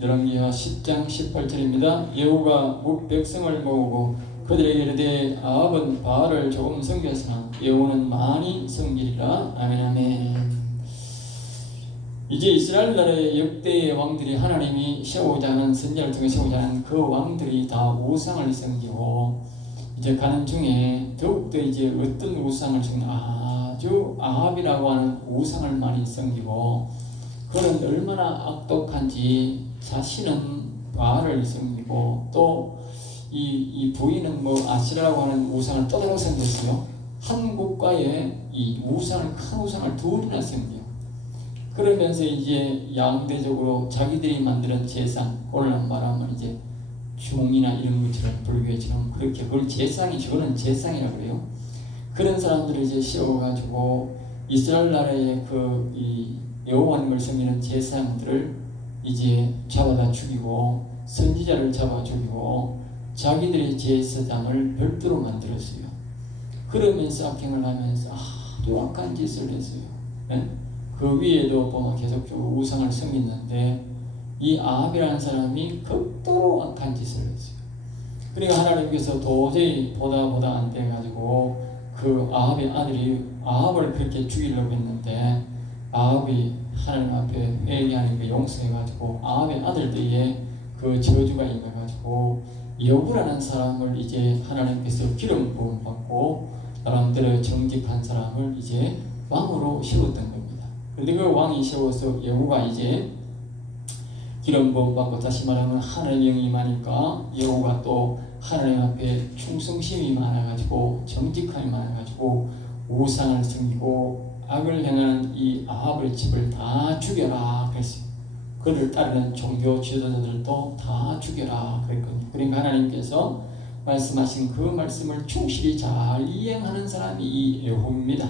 열왕기하 10장 18절입니다. 예후가 백성을 모으고 그들에게 이르되 아합은 바알을 조금 섬겼으나 예후는 많이 섬기리라. 아멘 아멘. 이제 이스라엘 나라의 역대의 왕들이 하나님이 세우고자 하는 선지자를 통해 세우고자 하는 그 왕들이 다 우상을 섬기고 이제 가는 중에 더욱더 이제 어떤 우상을 섬기는 아주 아합이라고 하는 우상을 많이 섬기고 그는 얼마나 악독한지 자신은 바알을 섬기고 또 이 부인은 아시라라고 하는 우상을 또 다른 섬겼어요. 한 국가에 이 우상을 큰 우상을 둘이나 섬겨요. 그러면서 이제 양대적으로 자기들이 만드는 제상, 오늘날 말하면 이제 중이나 이런 것처럼 불교처럼 그렇게 그걸 제상이 저거는 제상이라고 그래요. 그런 사람들을 이제 세워가지고 이스라엘 나라의 이 여호와님을 섬기는 제사장들을 이제 잡아다 죽이고 선지자를 잡아 죽이고 자기들의 제사장을 별도로 만들었어요. 그러면서 악행을 하면서 아주 악한 짓을 했어요. 네? 그 위에도 보면 계속적으로 우상을 섬기는데 이 아합이라는 사람이 극도로 악한 짓을 했어요. 그러니까 하나님께서 도저히 보다 안 돼가지고 그 아합의 아들이 아합을 그렇게 죽이려고 했는데 아합이 하나님 앞에 회개하니까 용서해가지고 아합의 아들들에게 그 저주가 임해가지고 여부라는 사람을 이제 하나님께서 기름 부음 받고 나름대로 정직한 사람을 이제 왕으로 세웠던 겁니다. 그런데 그 왕이 세워서 여부가 이제 기름 부음 받고 다시 말하면 하나님의 영이 임하니까 여부가 또 하나님 앞에 충성심이 많아가지고 정직함이 많아가지고 우상을 섬기고 악을 행하는 이 아합의 집을 다 죽여라 그랬어요. 그를 따르는 종교 지도자들도 다 죽여라 그랬거든요. 그러니까 하나님께서 말씀하신 그 말씀을 충실히 잘 이행하는 사람이 이 예후입니다.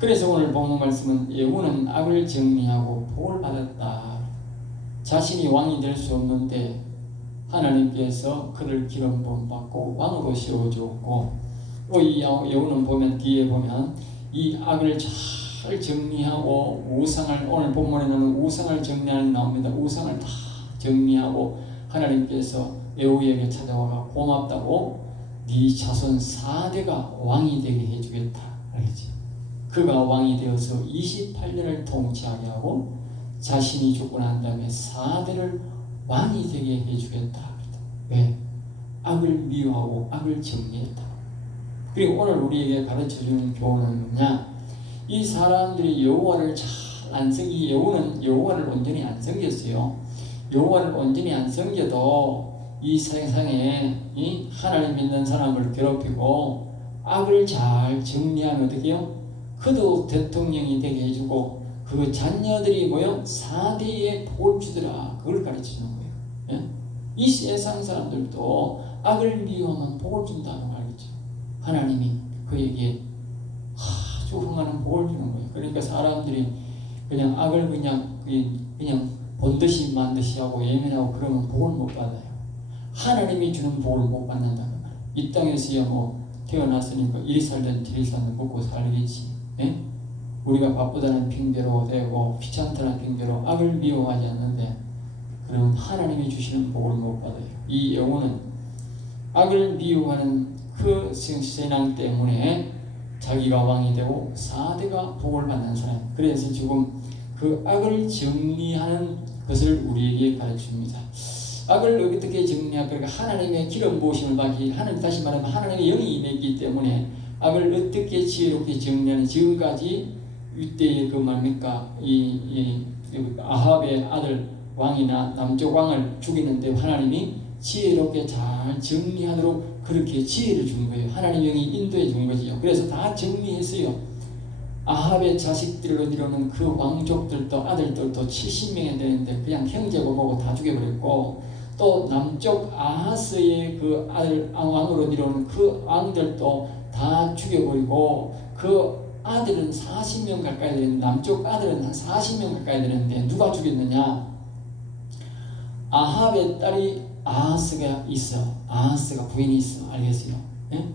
그래서 오늘 본문 말씀은 예후는 악을 정리하고 복을 받았다. 자신이 왕이 될 수 없는데 하나님께서 그를 기름 부음 받고 왕으로 세워주었고 또 이 예후는 보면 뒤에 보면 이 악을 잘 정리하고 우상을 오늘 본문에는 우상을 정리하는 나옵니다. 우상을 다 정리하고 하나님께서 예후에게 찾아와가 고맙다고 네 자손 4대가 왕이 되게 해주겠다 알겠지? 그가 왕이 되어서 28년을 통치하게 하고 자신이 죽고 난 다음에 4대를 왕이 되게 해주겠다. 왜? 악을 미워하고 악을 정리했다. 그리고 오늘 우리에게 가르쳐주는 교훈은 뭐냐? 이 사람들이 여호와를 잘 안 섬기, 여호와를 온전히 안 섬겼어요. 여호와를 온전히 안 섬겨도 이 세상에 이 하나님 믿는 사람을 괴롭히고 악을 잘 정리하면 어떻게 해요? 그도 대통령이 되게 해주고 그 자녀들이 4대의 복을 주더라. 그걸 가르치는 거예요. 예? 이 세상 사람들도 악을 미워하면 복을 준다는 거 알겠죠? 하나님이 그에게 아주 흥하는 복을 주는 거예요. 그러니까 사람들이 그냥 악을 그냥 본듯이 만듯이 하고 예민하고 그러면 복을 못 받아요. 하나님이 주는 복을 못 받는다는 거예요. 이 땅에서야 태어났으니까 이리 살든 저리 살든 먹고 살겠지. 예? 우리가 바쁘다는 핑계로 되고 귀찮다는 핑계로 악을 미워하지 않는데 그러면 하나님이 주시는 복을 못 받아요. 이 영혼은 악을 미워하는 그 신앙 때문에 자기가 왕이 되고 4대가 복을 받는 사람. 그래서 지금 그 악을 정리하는 것을 우리에게 가르칩니다. 악을 어떻게 정리할까? 그러니까 하나님의 기름 부으심을 받기, 다시 말하면 하나님의 영이 임했기 때문에 악을 어떻게 지혜롭게 정리하는 지금까지 이때의 이 아합의 아들 왕이나 남쪽 왕을 죽이는데 하나님이 지혜롭게 잘 정리하도록 그렇게 지혜를 준 거예요. 하나님 영이 인도해 준 거지요. 그래서 다 정리했어요. 아합의 자식들로 이루는 그 왕족들도 아들들도 70명이 되는데 그냥 형제고 뭐고 다 죽여버렸고 또 남쪽 아하스의 그 아들 왕으로 이루는 그 왕들도 다 죽여버리고 그 아들은 40명 가까이 되는데 남쪽 아들은 한 40명 가까이 되는데 누가 죽였느냐? 아합의 딸이 아하스가 있어. 아하스가 부인이 있어. 알겠어요? 예?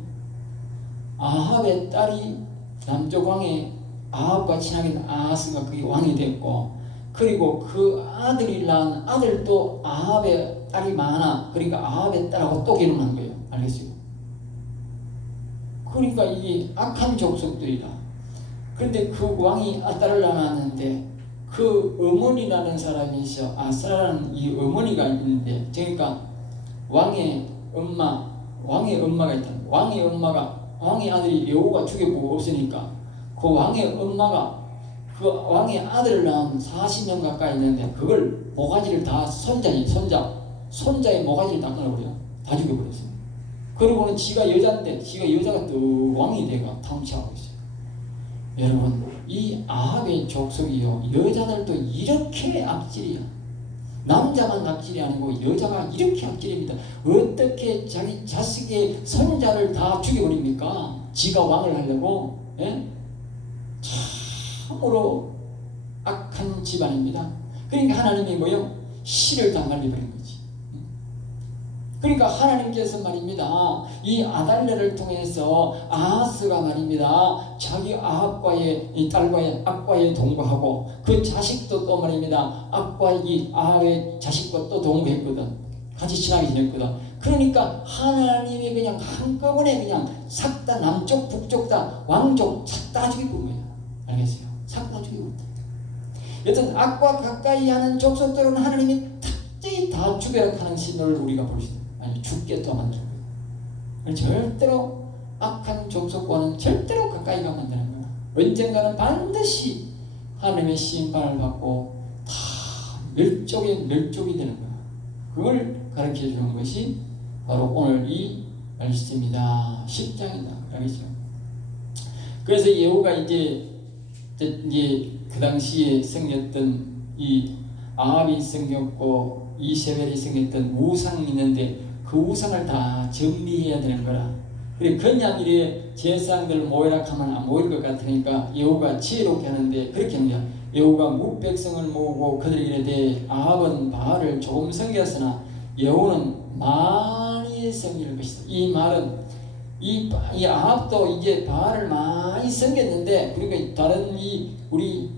아합의 딸이 남쪽 왕의 아합과 친하게 있는 아하스가 그게 왕이 됐고 그리고 그 아들이 낳은 아들도 아합의 딸이 많아. 그러니까 아합의 딸하고 또 결혼한 거예요. 알겠어요? 그러니까 이게 악한 족속들이다. 그런데 그 왕이 딸을 낳았는데 그 어머니라는 사람이 있어. 아사라는 이 어머니가 있는데, 그러니까 왕의 엄마가 있다. 왕의 아들이 여호가 죽여보고 없으니까 그 왕의 엄마가 그 왕의 아들을 낳은 40년 가까이 있는데 그걸 모가지를 다 손자의 모가지를 다 끊어버려. 다 죽여버렸어요. 그러고는 지가 여자가 또 왕이 돼가 통치하고 있어요. 여러분, 이 아합의 족속이요, 여자들도 이렇게 악질이야. 남자만 악질이 아니고 여자가 이렇게 악질입니다. 어떻게 자기 자식의 손자를 다 죽여버립니까? 지가 왕을 하려고. 예? 참으로 악한 집안입니다. 그러니까 하나님이 뭐요? 씨를 다 말려버린 거지. 그러니까 하나님께서 말입니다, 이 아달랴를 통해서 아하스가 말입니다, 자기 아합과의 이 딸과의 악과의 동거하고 그 자식도 또 말입니다, 아합의 자식과 또 동거했거든. 같이 친하게 지냈거든. 그러니까 하나님이 그냥 한꺼번에 그냥 싹 다 남쪽 북쪽 다 왕족 싹 다 죽이고 거예요. 알겠어요? 싹 다 죽이고 있다. 여튼 악과 가까이 하는 족속들은 하나님이 특히 다 죽여라 하는 신호를 우리가 볼 수 있어요. 아니, 죽게 또 만드는 거예요. 절대로 악한 족속과는 절대로 가까이 가면 안 되는 거야. 언젠가는 반드시 하나님의 심판을 받고 다 멸족이 되는 거야. 그걸 가르쳐 주는 것이 바로 오늘 이 말씀이다. 10장이다. 알겠죠? 그래서 예후가 이제 그 당시에 생겼던 이 아합이 생겼고 이세벨이 생겼던 우상이 있는데 그 우상을 다 정리해야 되는 거라. 그래, 그냥 이래 제사장들 모이라 하면 안 모일 것 같으니까 예후가 지혜롭게 하는데 그렇게 합니다. 예후가 뭇백성을 모으고 그들이 이르되 아합은 바알을 조금 섬겼으나 예후는 많이 섬길 것이다. 이 말은 이 아합도 이제 바알을 많이 섬겼는데, 그러니까 다른 우리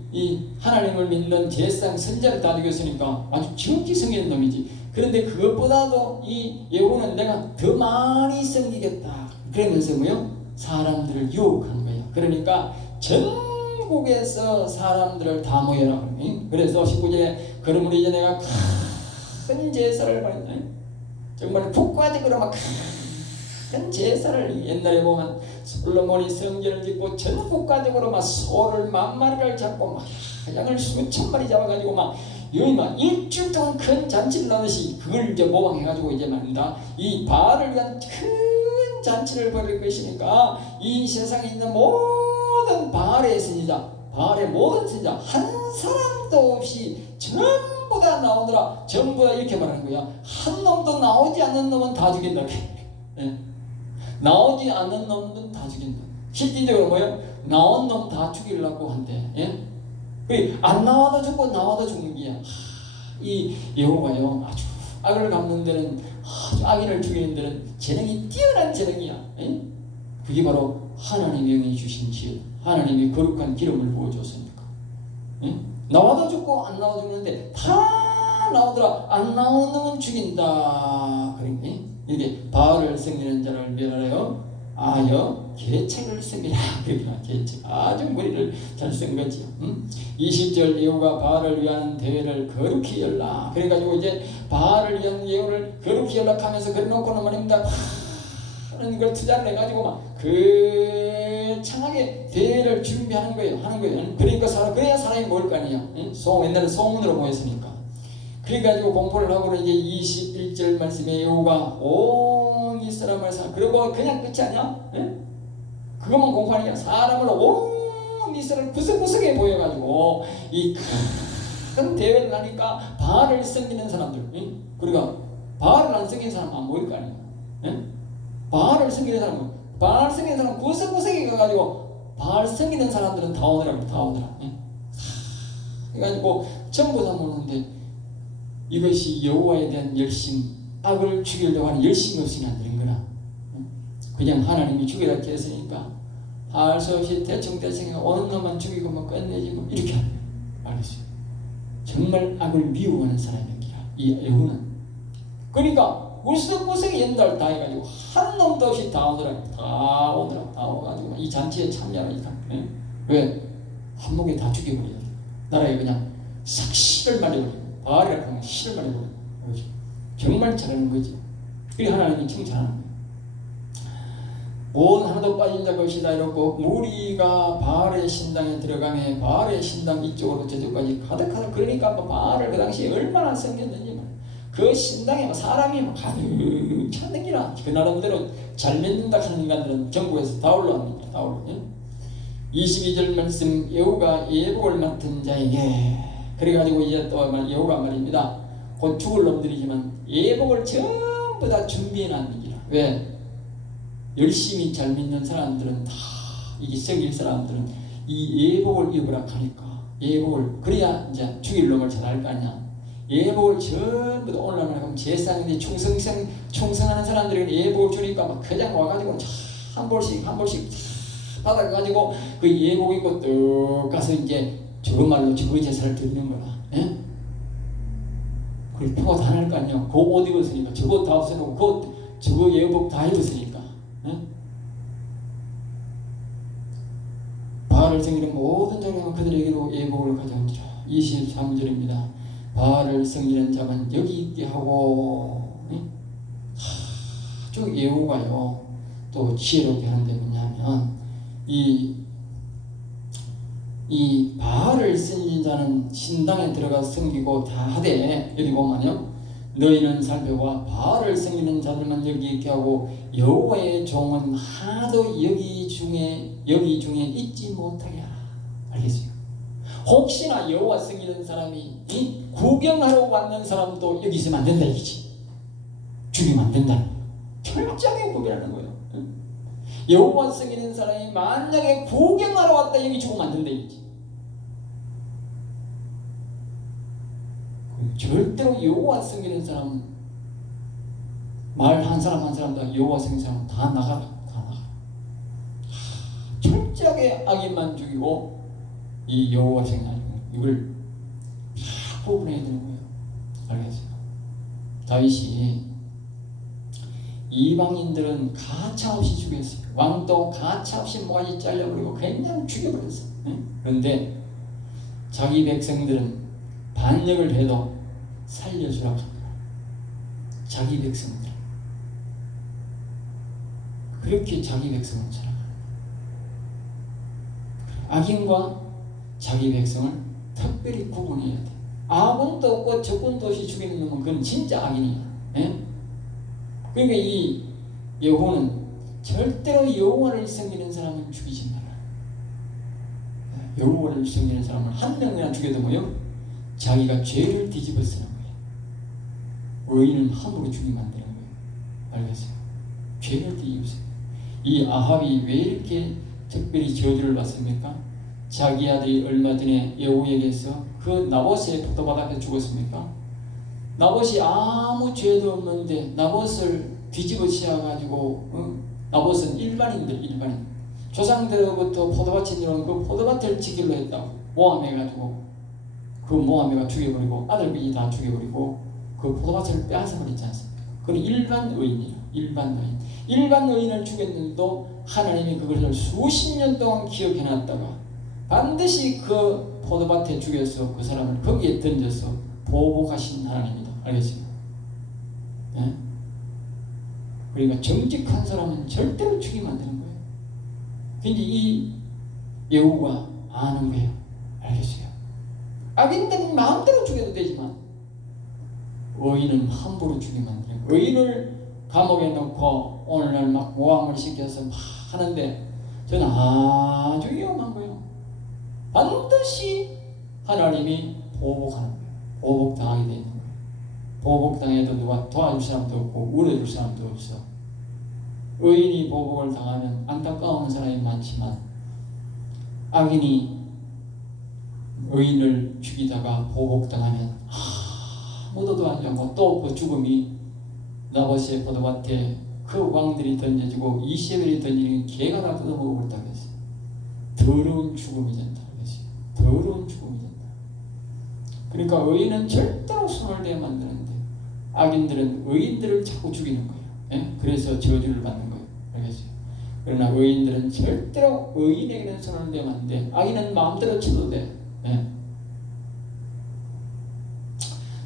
하나님을 믿는 제사장 선자를 다 죽였으니까 아주 지극히 섬기는 놈이지. 그런데 그것보다도 이 예후는 내가 더 많이 섬기겠다. 그러면서 뭐요? 사람들을 유혹한 거예요. 그러니까 전국에서 사람들을 다 모여라. 그래서 19절에 그러므로 이제 내가 큰 제사를 받는다. 정말 국가적으로 막 큰 제사를, 옛날에 보면 솔로몬이 성전을 짓고 전 국가적으로 막 소를 10,000마리를 잡고 막 양을 수천 마리 잡아가지고 막 여기 막 일주일 동안 큰 잔치를 하듯이 그걸 이제 모방해가지고 이제 말입니다, 이 바알을 위한 큰 잔치를 벌일 것이니까 이 세상에 있는 모든 바알의 선지자, 바알의 모든 선지자 한 사람도 없이 전부 다 나오느라, 전부 다 이렇게 말하는 거야. 한 놈도 나오지 않는 놈은 다 죽인다. 예. 나오지 않는 놈은 다 죽인다. 실질적으로 뭐예요? 나온 놈 다 죽이려고 한대. 예? 안 나와도 죽고 나와도 죽는 게야. 이 여호와요, 아주 악을 갚는 데는, 아주 악인을 죽이는 데는 재능이 뛰어난 재능이야. 예? 그게 바로 하나님이 영이 주신 지혜, 하나님이 거룩한 기름을 부어줬으니까. 예? 나와도 죽고 안 나와도 죽는데 다 나오더라. 안 나오는 놈은 죽인다. 그러니 이게 바알을 섬기는 자를 멸하여 아여 계책을 섬기라. 그러니까 계책, 아주 머리를 잘 쓴 거죠. 20절 예후가 바알을 위한 대회를 거룩히 열라. 그래가지고 이제 바알을 위한 예후를 거룩히 연락하면서 그래놓고는 말입니다, 하는 걸 투자를 해가지고 막 거창하게 대회를 준비하는 거예요. 하는 거예요. 그러니까 그래야 사람이 모일 거 아니야. 옛날에 소문으로 모였으니까. 그래가지고 공포를 하고는 이제 21절 말씀에 예후가 온 이스라엘을 그리고 그냥 끝이 아니야? 예? 그것만 공포하는 게 아니라 사람을 온 이스라엘 구석구석에 보여가지고 이 큰 대회를 하니까 바알을 섬기는 사람들, 예? 그러니까 바알을 안 섬기는 사람 안 모일 거 아니야? 예? 바알을 섬기는 사람은, 바알 섬기는 사람 구석구석에 가가지고 바알 섬기는 사람들은 다 오더라. 예? 그래가지고 전부 다 모르는데 이것이 여호와에 대한 열심, 악을 죽이려고 하는 열심이 없으면 안 되는 거라. 그냥 하나님이 죽이라 했으니까 할 수 없이 대충 오는 놈만 죽이고 뭐 끝내지 뭐 이렇게 하는 거예요. 알겠어요? 정말 악을 미워하는 사람이었기라 이 예후는. 그러니까 울썩울썩 연달 다 해가지고 한 놈도 없이 다 오더라. 다 오가지고 이 잔치에 참여하니까. 왜? 한 목에 다 죽여버려요. 나라에 그냥 싹 실을 말려버리고 바알이라고 하면 실을 말려버리고 그렇죠. 정말 잘하는 거지. 그게 하나님이 칭찬하는 거예요. 온 하나도 빠진 자가 없이다 이렇고 무리가 바알의 신당에 들어가면 바알의 신당 이쪽으로 저쪽까지 가득하다. 그러니까 바알을 그 당시에 얼마나 섬겼는지 그 신당에 사람이 가득 찼는 기라. 그 나름대로 잘 믿는다 하는 인간들은 전국에서 다 올라옵니다. 다 올라옵니다. 22절 말씀 예후가 예복을 맡은 자에게 그래가지고 이제 또 예후가 말입니다. 곧 죽을 놈들이지만 예복을 전부 다 준비해놨는 기라. 왜? 열심히 잘 믿는 사람들은 다 이게 성일 사람들은 이 예복을 입으라 하니까 예복을 그래야 이제 죽일 놈을 잘할 거 아니야. 예복을 전부 다 올라가면 제사장인데 충성하는 사람들에게 예복을 주니까 막 그냥 와가지고 한 볼씩 받아가지고 그 예복 입고 뚝 가서 이제 저거 말로 저거 제사를 드리는 거라. 예? 그걸 표가 다 날 거 아니야. 그 옷 입었으니까 저거 다 없애놓고 저거 예복 다 입었으니까. 예? 바알을 섬기는 모든 자는 그들에게로 예복을 가져온지라. 23절입니다. 바알을 섬기는 자만 여기 있게 하고 아주 예후가요 또 지혜롭게 하는데 뭐냐면 이 바알을 섬긴 자는 신당에 들어가 섬기고 다 하되 여기 보면요 너희는 살펴봐 바알을 섬기는 자들만 여기 있게 하고 여호와의 종은 하나도 여기 중에 있지 못하게 하라. 알겠어요? 혹시나 여호와 섬기는 사람이 구경하러 왔는 사람도 여기 있으면 안 된다 이거지. 죽이면 안 된다. 철저하게 구별하는 거예요. 여호와 섬기는 사람이 만약에 구경하러 왔다 여기 죽으면 안 된다 이거지. 절대로 여호와 섬기는 사람은 말 한 사람 한 사람 다 여호와 섬기는 사람 다 나가라. 철저하게 악인만 죽이고 이 여호와 섬기는 이걸 다 구분해야 되는 거예요. 알겠어요? 다윗이 이방인들은 가차없이 죽였어요. 왕도 가차없이 모가지 잘려버리고 그냥 죽여버렸어요. 그런데 자기 백성들은 반역을 해도 살려주라고 합니다. 자기 백성들 그렇게 자기 백성을 사랑합니다. 악인과 자기 백성을 특별히 구분해야 돼. 아군도 없고 적군도 없이 죽이는 놈은 그건 진짜 악인이야. 예? 그러니까 이 여호는 절대로 여호와를 섬기는 사람은 죽이지 마라. 여호와를 섬기는 사람을 한 명이나 죽여도 뭐요? 자기가 죄를 뒤집어 쓰는 거예요. 의인은 함부로 죽이면 안 되는 거예요. 알겠어요? 죄를 뒤집어 쓰는 거예요. 이 아합이 왜 이렇게 특별히 저주를 받습니까? 자기 아들이 얼마 전에 여호에게서 그 나봇의 포도밭 앞에 죽었습니까? 나봇이 아무 죄도 없는데 나봇을 뒤집어 씌워가지고 나봇은 일반인 조상들로부터 포도밭이 내려온 그 포도밭을 지키려 했다고 모함해가지고 그 모함해가 죽여버리고 아들들이 다 죽여버리고 그 포도밭을 빼앗아버리지 않습니까? 그건 일반 의인이에요. 일반 의인을 죽였는데도 하나님이 그것을 수십 년 동안 기억해놨다가 반드시 그 포도밭에 죽여서 그 사람을 거기에 던져서 보복하신 하나님입니다. 알겠습니까? 네? 그러니까 정직한 사람은 절대로 죽이면 안 되는 거예요. 근데 이 예후가 아는 거예요. 알겠어요? 악인들은 마음대로 죽여도 되지만 의인은 함부로 죽이면 안 돼요. 의인을 감옥에 넣고 오늘날 막 모함을 시켜서 막 하는데 저는 아주 위험한 거예요. 반드시 하나님이 보복하는 거예요. 보복당하게 되는 거예요. 보복당해도 누가 도와줄 사람도 없고 울어줄 사람도 없어. 의인이 보복을 당하면 안타까운 사람이 많지만 악인이 의인을 죽이다가 보복당하면 아무도 도와주지 않고 또 그 죽음이 나봇의 포도밭에 그 왕들이 던져지고 이세벨이 던지는 개가 다 뜯어먹어 버렸다고 했어요. 더러운 죽음이 된다. 더러운 죽음이 된다. 그러니까 의인은 절대로 손을 대면 안 되는데 악인들은 의인들을 자꾸 죽이는 거예요. 예? 그래서 저주를 받는 거예요. 알겠어요? 그러나 의인들은 절대로 의인에게는 손을 대면 안 돼. 악인은 마음대로 쳐도 돼. 예?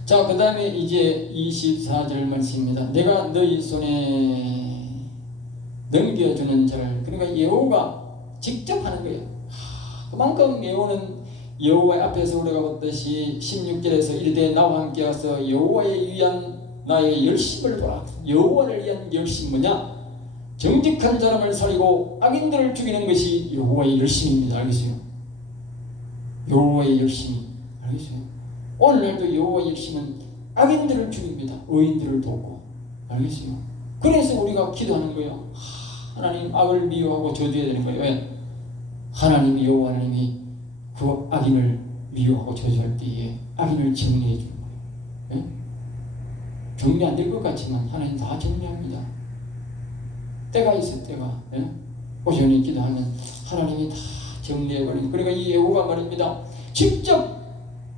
자, 그 다음에 이제 24절 말씀입니다. 내가 너희 손에 넘겨주는 자를, 그러니까 여호가 직접 하는 거예요. 그만큼 여호와의 앞에서 우리가 봤듯이 16절에서 이르되 나와 함께 와서 여호와에 위한 나의 열심을 보라. 여호와를 위한 열심 뭐냐? 정직한 사람을 살리고 악인들을 죽이는 것이 여호와의 열심입니다. 알겠어요? 여호와의 열심이. 알겠어요? 오늘날도 여호와의 열심은 악인들을 죽입니다. 의인들을 돕고. 알겠어요? 그래서 우리가 기도하는 거예요. 하나님 악을 미워하고 저주해야 되는 거예요. 왜? 하나님이 여호와 하나님이 그 악인을 미워하고 저주할 때에 악인을 정리해 주는 거예요. 예? 정리 안 될 것 같지만 하나님 다 정리합니다. 때가 있을 때가. 예? 오전에 기도하면 하나님이 다 정리해버리는. 그러니까 이 예후가 말입니다. 직접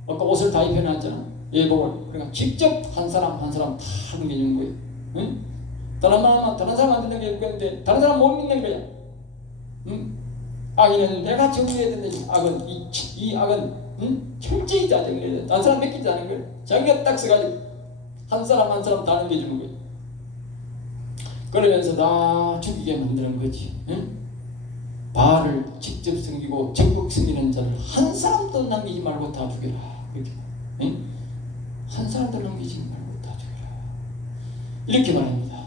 아까 옷을 다 입혀놨잖아. 예복을. 그러니까 직접 한 사람 한 사람 다 넘겨주는 거예요. 응? 다른 사람한테 넘겨줄 건데 다른 사람 못 믿는 거야. 응? 악인은 내가 정리해야 된다. 악은 이 악은 철저히 다 정리해야 돼. 다른 사람 맡기지 않은 거예요. 자기가 딱 써가지고 한 사람 한 사람 다 넘겨주는 거예요. 그러면서 다 죽이게 만드는 거지. 응? 바알을 직접 섬기고 적극 섬기는 자를 한 사람도 남기지 말고 다 죽여라. 이렇게. 응? 한 사람도 남기지 말고 다 죽여라. 이렇게 말합니다.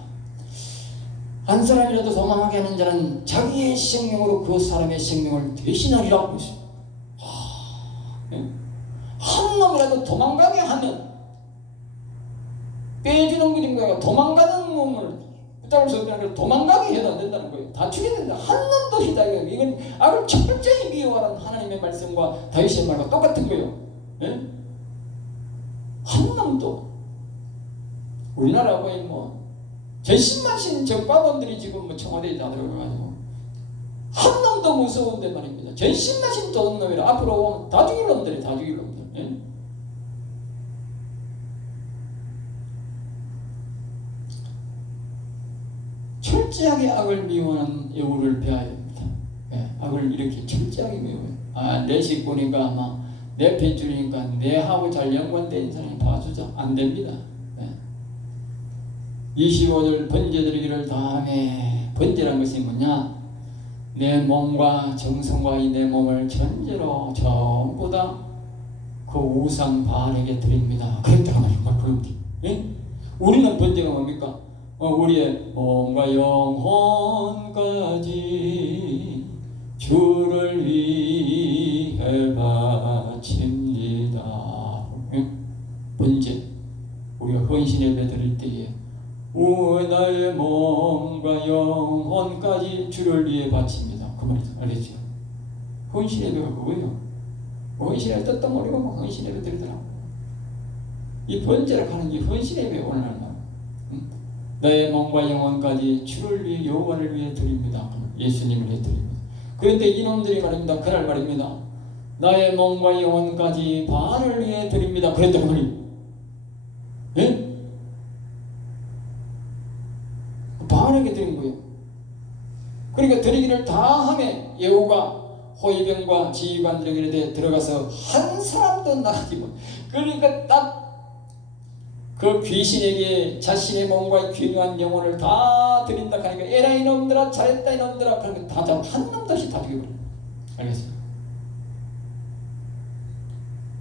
한 사람이라도 도망하게 하는 자는 자기의 생명으로 그 사람의 생명을 대신하리라. 한 놈이라도 도망가게 하면 빼주는 것인 거예요. 도망가는 놈을 붙잡을 도망가게 해도 안 된다는 거예요. 다 죽여야 된다. 한 놈도 희다해요. 이건 악을 철저히 미워하는 하나님의 말씀과 다윗의 말과 똑같은 거예요. 예? 한 놈도. 우리나라 거의 전신마신 적바본들이 지금 청와대에 다 들어가가지고 한 놈도 무서운데 말입니다. 전신마신 도둑놈이라 앞으로 오면 다 죽일 놈들이 다 죽일 놈들. 예? 철저하게 악을 미워하는 예후를 배워야 됩니다. 예, 악을 이렇게 철저하게 미워해요. 내 식구니까 아마 내 핏줄이니까 내하고 잘 연관된 사람이 봐주자. 안 됩니다. 25절 번제드리기를 다음에 번제란 것이 뭐냐? 내 몸과 정성과 이 내 몸을 전제로 전부 다 그 우상 바알에게 드립니다. 그랬다가 정말 그런데 우리는 번제가 뭡니까? 우리의 몸과 영혼까지 주를 위해 바칩니다. 번제 우리가 헌신 예배 드릴 때에 나의 몸과 영혼까지 주를 위해 바칩니다. 그 말이죠. 알겠죠? 헌신 예배가 그거예요. 헌신 예배 뜻도 모르고 헌신 예배 드리더라고. 이 번제라 하는 게 헌신 예배 오늘날 말. 나의 몸과 영혼까지 주를 위해 여호와를 위해 드립니다. 예수님을 위해 드립니다. 그런데 이놈들이 말입니다. 그날 말입니다. 나의 몸과 영혼까지 바알을 위해 드립니다. 그랬더니 말이에요. 예? 바알에게 드린 거예요. 그러니까 드리기를 다 하며 예후가 호위병과 지휘관들에게 들어가서 한 사람도 나가지 못. 그러니까 딱 그 귀신에게 자신의 몸과 귀한 영혼을 다 드린다 하니까 에라 이놈들아 잘했다 이놈들아 그러니까 다 잡아 한 놈도 없이 다 죽여버려. 알겠어요?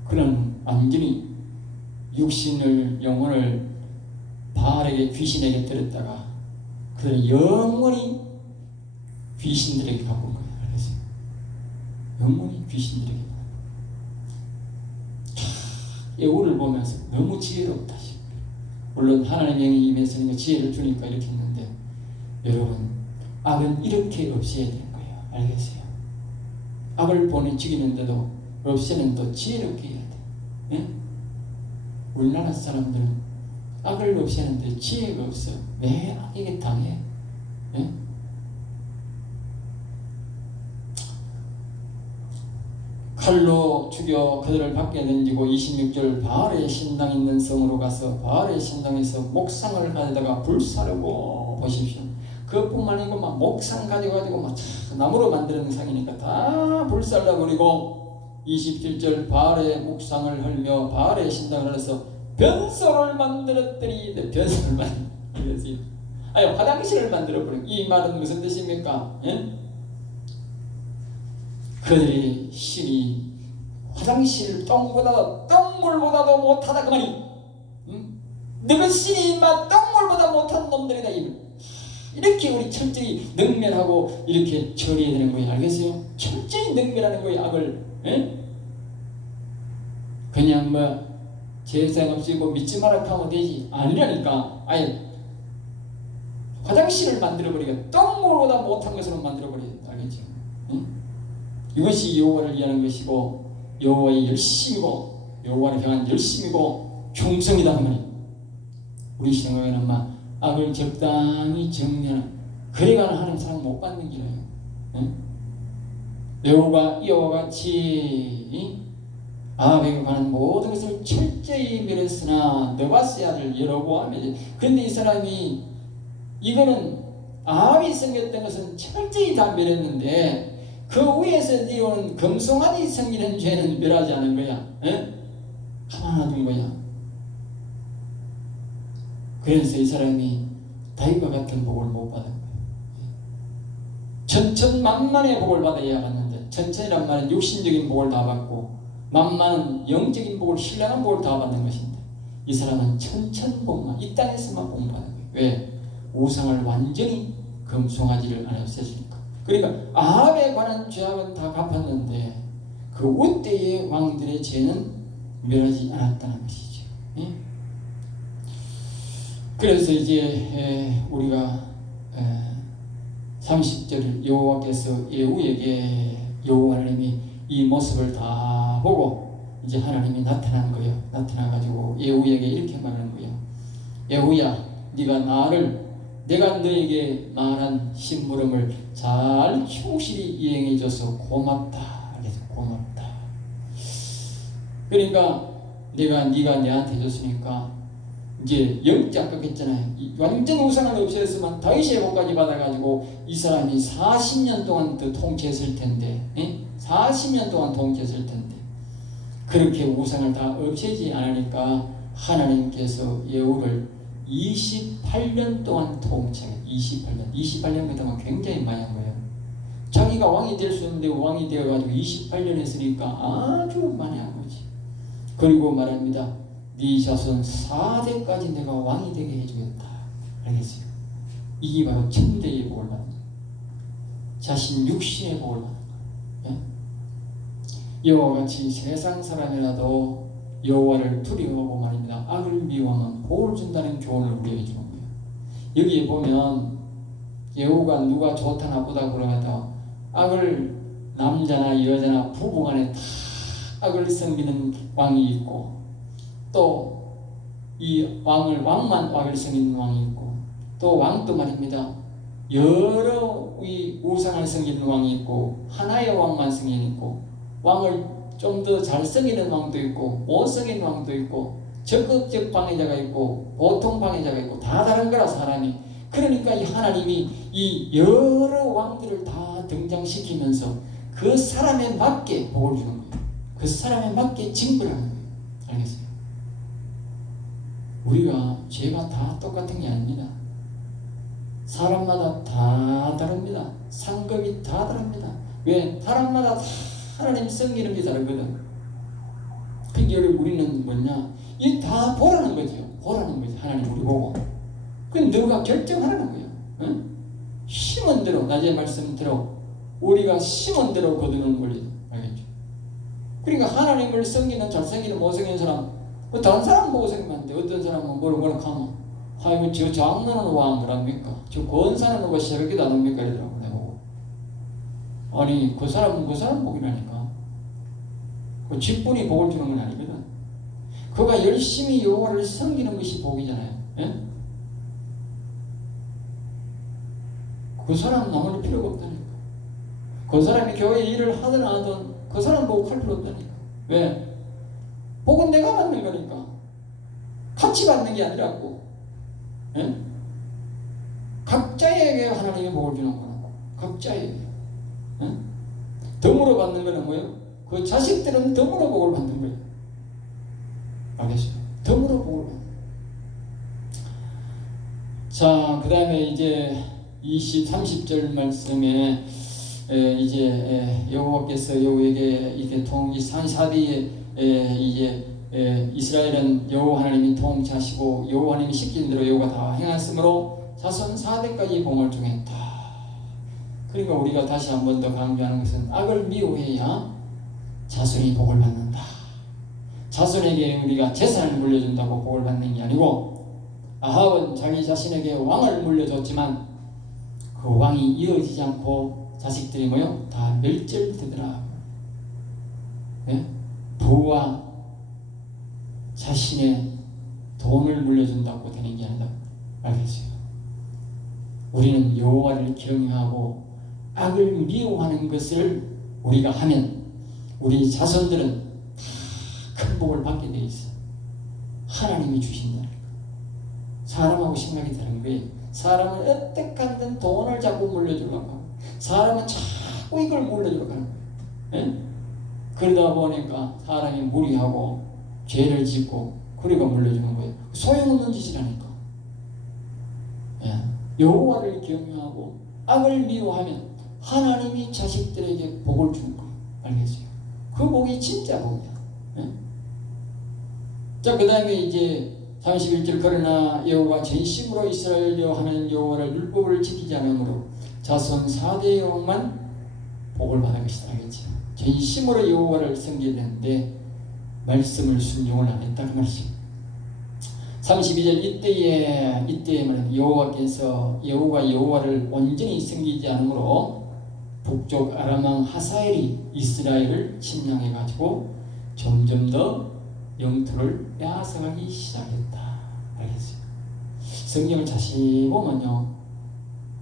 그는 완전히 육신을 영혼을 바알에게 귀신에게 드렸다가 그들은 영원히 귀신들에게 바꾼 거예요. 알겠어요? 영원히 귀신들에게. 예후를 보면서 너무 지혜롭다 싶어요. 물론 하나님의 임에서는 지혜를 주니까 이렇게 했는데 여러분 악은 이렇게 없애야 되는 거예요. 알겠어요? 악을 보내 죽이는데도 없애는 또 지혜롭게 해야 돼. 예? 우리나라 사람들은 악을 없애는데 지혜가 없어. 왜 악에게 당해? 예? 칼로 죽여 그들을 밖에 던지고 26절 바알의 신당 있는 성으로 가서 바알의 신당에서 목상을 가져다가 불사르고 보십시오. 그것뿐만 아니고 막 목상 가져가지고 막 나무로 만드는 상이니까 다 불살라 버리고 27절 바알의 목상을 헐며 바알의 신당을 해서 변소를 만들었더니 변소를 만들었어요. 아니 화장실을 만들어 버린 이 말은 무슨 뜻입니까? 예? 그들이 신이 화장실 똥물보다도 못하다 그 말이. 너희 신이 막 똥물보다 못한 놈들이다 이렇게 우리 철저히 능멸하고 이렇게 처리해야 되는 거예요. 알겠어요? 철저히 능멸하는 거예요. 악을. 에? 그냥 뭐 재생 없이 뭐 믿지 마라 하면 되지 아니라니까. 아예 화장실을 만들어버리고 똥물보다 못한 것으로 만들어버려야 된다. 알겠죠? 응? 이것이 여호와를 위하는 것이고 여호와의 열심이고 여호와를 향한 열심이고 충성이다 그 말이에요. 우리 생각에는 막 악을 적당히 정리하는 그래가 하는 사람 못 받는 길이에요. 응? 여호가 이와 같이 아합에게 관한 모든 것을 철저히 멸했으나 느바스의 아들 여로보암이지. 그런데 이 사람이 이거는 아합이 생겼던 것은 철저히 다 멸했는데 그 위에서 이어오는 금송아지 생기는 죄는 멸하지 않은 거야. 에? 하나 둔 거야. 그래서 이 사람이 다윗과 같은 복을 못 받은 거야. 천천만만의 복을 받아야 받는데 천천이란 말은 육신적인 복을 다 받고 만만은 영적인 복을 신령한 복을 다 받는 것인데 이 사람은 천천복만 이 땅에서만 복 받는 거예요. 왜? 우상을 완전히 금송아지를 안 없애주니까. 그러니까 아합에 관한 죄악은 다 갚았는데 그 우때의 왕들의 죄는 멸하지 않았다는 것이죠. 예? 그래서 이제 우리가 30절 여호와께서 예후에게 여호와 하나님이 이 모습을 다 보고 이제 하나님이 나타난 거예요. 나타나가지고 예후에게 이렇게 말하는 거예요. 예후야, 내가 너에게 말한 심부름을 잘 충실히 이행해줘서 고맙다. 그래서 고맙다. 그러니까 네가 내한테 해줬으니까 이제 영적 깎였잖아요. 완전 우상을 없애었으면 다윗의 복까지 받아가지고 이 사람이 40년 동안 더 통치했을 텐데, 40년 동안 통치했을 텐데 그렇게 우상을 다 없애지 않으니까 하나님께서 예후를 28년 동안 통치해. 28년 그동안 굉장히 많이 한 거예요. 자기가 왕이 될 수 있는데 왕이 되어가지고 28년 했으니까 아주 많이 한 거지. 그리고 말합니다. 네 자손 4대까지 내가 왕이 되게 해주겠다. 알겠어요? 이게 바로 천대의 복을 받는 거예요. 자신 육신의 복을 받는 거예요. 이와 같이 세상 사람이라도 여호와를 두려워하고 말입니다. 악을 미워하면 복을 준다는 교훈을 우리에게 주는 거예요. 여기에 보면 예후가 누가 좋다 나쁘다 그러면 악을 남자나 여자나 부부간에 다 악을 섬기는 왕이 있고 또 이 왕만 악을 섬기는 왕이 있고 또 왕도 말입니다. 여러 우상을 섬기는 왕이 있고 하나의 왕만 섬기는 있고 왕을 좀 더 잘 섬기는 왕도 있고 못 섬기는 왕도 있고 적극적 방해자가 있고 보통 방해자가 있고 다 다른 거라 사람이. 그러니까 이 하나님이 이 여러 왕들을 다 등장시키면서 그 사람에 맞게 복을 주는 거예요. 그 사람에 맞게 징벌하는 거예요. 알겠어요? 우리가 죄가 다 똑같은 게 아닙니다. 사람마다 다 다릅니다. 상급이 다 다릅니다. 왜? 사람마다 다 하나님 섬기는 게 다르거든. 그게 우리는 뭐냐? 이 다 보라는 거죠. 보라는 거죠. 하나님 우리 보고. 그건 너가 결정하라는 거예요. 응? 심은 대로, 낮에 말씀대로 우리가 심은 대로 거두는 원리. 알겠죠? 그러니까 하나님을 섬기는 잘생기는 못생기는 사람 다른 사람 보고 섬기면 안 돼. 어떤 사람은 뭐라 하면 아이고 저 장로는 와 뭐랍니까? 저 권사는 왜 새벽에도 안 옵니까? 이러더라고 내보고. 아니 그 사람은 그 사람 복이라니까. 그 직분이 복을 주는 건 아니거든. 그가 열심히 여호와를 섬기는 것이 복이잖아요. 예? 그 사람은 아무리 필요가 없다니까. 그 사람이 교회 일을 하든 안 하든 그 사람 보고 칼 필요 없다니까. 왜? 복은 내가 받는 거니까. 같이 받는 게 아니라고. 예? 각자에게 하나님이 복을 주는 거라고. 각자에게. 예? 덤으로 받는 거는 뭐예요? 그 자식들은 덤으로 복을 받는 거예요. 알겠어요? 덤으로 복을 받는 거예요. 자, 그 다음에 이제 30절 말씀에 이제 여호와께서 여호에게 이게 통치 4대에 이제 이스라엘은 여호와 하나님이 통치하시고 여호와 하나님이 시킨 대로 여호가 다 행하였으므로 자손 4대까지 복을 정했다. 그러니까 우리가 다시 한 번 더 강조하는 것은 악을 미워해야 자손이 복을 받는다. 자손에게 우리가 재산을 물려준다고 복을 받는 게 아니고, 아합은 자기 자신에게 왕을 물려줬지만 그 왕이 이어지지 않고 자식들이 뭐요? 다 멸절되더라. 네? 부와 자신의 돈을 물려준다고 되는 게 아니다. 알겠어요? 우리는 여호와를 경외하고 악을 미워하는 것을 우리가 하면 우리 자손들은 큰 복을 받게 돼 있어. 하나님이 주신다는 거. 사람하고 생각이 다른 거예요. 사람은 어떻게든 돈을 자꾸 물려주려고 하고, 사람은 자꾸 이걸 물려주려고 하는 거예요. 예? 그러다 보니까 사람이 무리하고 죄를 짓고 그리고 물려주는 거예요. 소용없는 짓이라니까. 예. 여호와를 경외하고 악을 미워하면 하나님이 자식들에게 복을 주는 거예요. 알겠어요? 그 복이 진짜 복이야. 예? 자, 그 다음에 이제 31절 그러나 여호와 전심으로 이스라엘여 하는 여호와를 율법을 지키지 않으므로 자손 4대 영만 복을 받을 것이다. 알겠죠? 전심으로 여호와를 섬겨야 되는데 말씀을 순종을 안 했다는 말이죠. 32절 이때에 말하는 여호와께서 여호와를 온전히 섬기지 않으므로 북쪽 아람 왕 하사엘이 이스라엘을 침략해 가지고 점점 더 영토를 빼앗아가기 시작했다. 알겠어요? 성경을 자세히 보면요,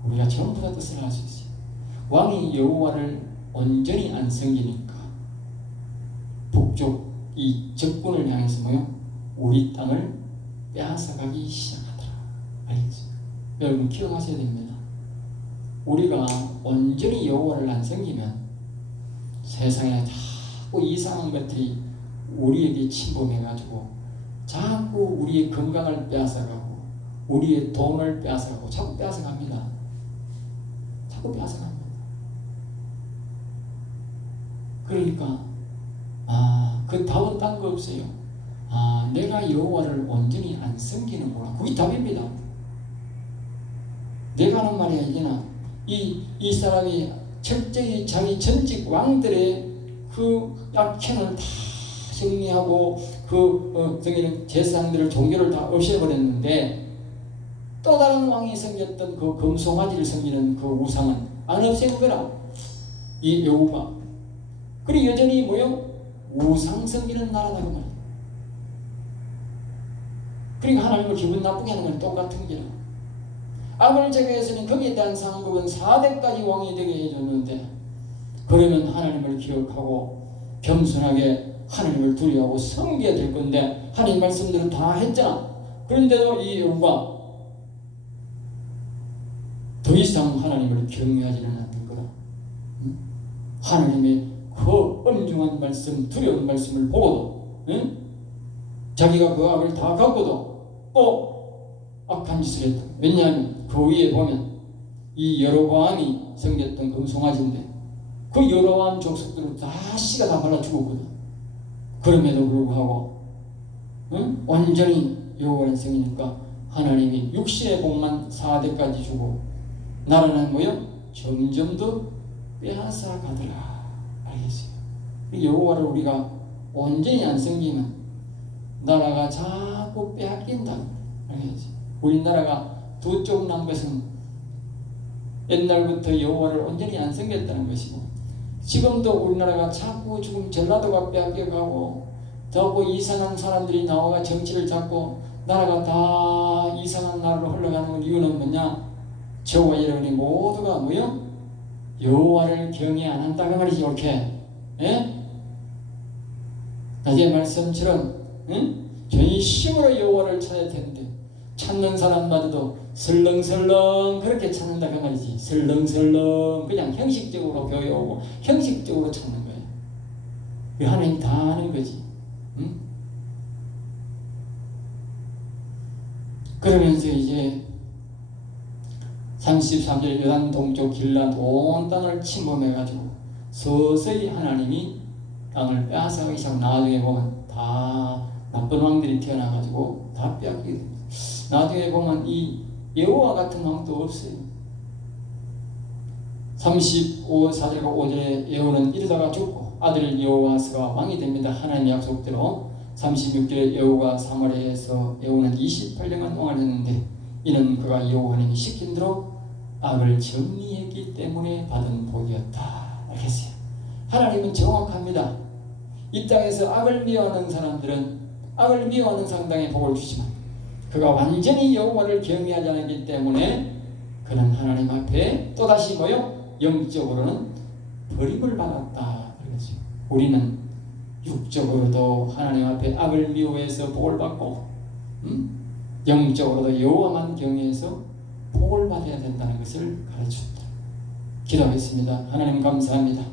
우리가 전부 다 뜻을 알 수 있어요. 왕이 여호와를 온전히 안 섬기니까 북쪽 이 적군을 향해서 뭐요? 우리 땅을 빼앗아가기 시작하더라. 알겠어요? 여러분 기억하셔야 됩니다. 우리가 온전히 여호와를 안 섬기면 세상에 자꾸 이상한 것들이 우리에게 침범해가지고 자꾸 우리의 건강을 빼앗아가고 우리의 돈을 빼앗아가고 자꾸 빼앗아갑니다. 자꾸 빼앗아갑니다. 그러니까 그 답은 딴 거 없어요. 내가 여호와를 온전히 안 섬기는구나. 그게 답입니다. 내가 하는 말이 아니잖아. 이 사람이 철저히 자기 전직 왕들의 그 약행을 다 정리하고 제사장들을 종교를 다 없애버렸는데 또 다른 왕이 섬겼던 그 금송아지를 섬기는 그 우상은 안 없앤 거라. 이 여호가. 그리고 여전히 뭐요? 우상 섬기는 나라라고 말이야. 그러니까 하나님을 기분 나쁘게 하는 건 똑같은 게라. 악을 제거해서는 거기에 대한 상급은 4대까지 왕이 되게 해줬는데, 그러면 하나님을 기억하고 겸손하게 하나님을 두려워하고 섬겨야 될 건데 하나님 말씀대로 다 했잖아. 그런데도 이 여호가 더 이상 하나님을 경외하지는 않는 거라. 하나님의 그 엄중한 말씀, 두려운 말씀을 보고도 자기가 그 악을 다 갖고도 또 악한 짓을 했다. 왜냐하면 그 위에 보면 이 여로보암이 섬겼던 금송아지인데 그 여로보암 족속들은 다 씨가 다 발라 죽었거든. 그럼에도 불구하고 온전히 여호와를 섬기니까 하나님이 육신의 복만 4대까지 주고 나라는 뭐요? 점점 더 빼앗아 가더라. 알겠어요? 여호와를 우리가 온전히 안 섬기면 나라가 자꾸 빼앗긴다. 알겠지? 우리나라가 두 쪽 난 것은 옛날부터 여호와를 온전히 안 섬겼다는 것이고, 지금도 우리나라가 자꾸 지금 전라도가 빼앗겨가고 자꾸 이상한 사람들이 나와가 정치를 잡고 나라가 다 이상한 나라로 흘러가는 이유는 뭐냐? 저와 여러분이 모두가 뭐요? 여호와를 경외 안 한다고 말이지. 이렇게 낮의 말씀처럼 전심으로 여호와를 찾아야 되는데 찾는 사람마저도 설렁설렁 그렇게 찾는다 그 말이지. 설렁설렁 그냥 형식적으로 교회 오고 형식적으로 찾는 거예요. 그 하나님 다 아는 거지. 그러면서 이제 33절 요단 동쪽 길랏 온 땅을 침범해가지고 서서히 하나님이 땅을 빼앗아가기 시작. 나중에 보면 다 나쁜 왕들이 태어나가지고 다 빼앗기게 됩니다. 나중에 보면 이 여호와 같은 왕도 없어요. 4절과 5절에 여호는 이르다가 죽고 아들 여호와스가 왕이 됩니다. 하나님의 약속대로. 36절에 여호가 사마리아에서 여호는 28년간 왕을 했는데 이는 그가 여호와님이 시킨 대로 악을 정리했기 때문에 받은 복이었다. 알겠어요? 하나님은 정확합니다. 이 땅에서 악을 미워하는 사람들은 악을 미워하는 상당의 복을 주지만 그가 완전히 여호와를 경외하지 않았기 때문에 그는 하나님 앞에 또다시 뭐요? 영적으로는 버림을 받았다. 그러죠. 우리는 육적으로도 하나님 앞에 악을 미워해서 복을 받고 영적으로도 여호와만 경외해서 복을 받아야 된다는 것을 가르쳐준다. 기도하겠습니다. 하나님 감사합니다.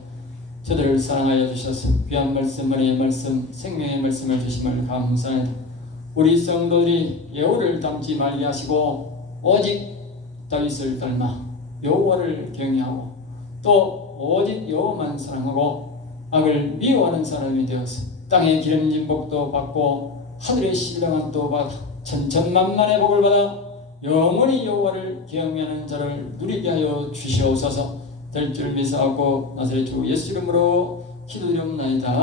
저들을 사랑하여 주셔서 귀한 말씀, 은혜의 말씀, 생명의 말씀을 주심을 감사합니다. 우리 성도들이 여호를 닮지 말게 하시고 오직 다윗을 닮아 여호와를 경외하고 또 오직 여호와만 사랑하고 악을 미워하는 사람이 되어서 땅의 기름진 복도 받고 하늘의 신령함도 받아 천천만만의 복을 받아 영원히 여호와를 경외하는 자를 누리게 하여 주시옵소서. 될 줄 믿사옵고 나사렛 주 예수 이름으로 기도드리옵나이다.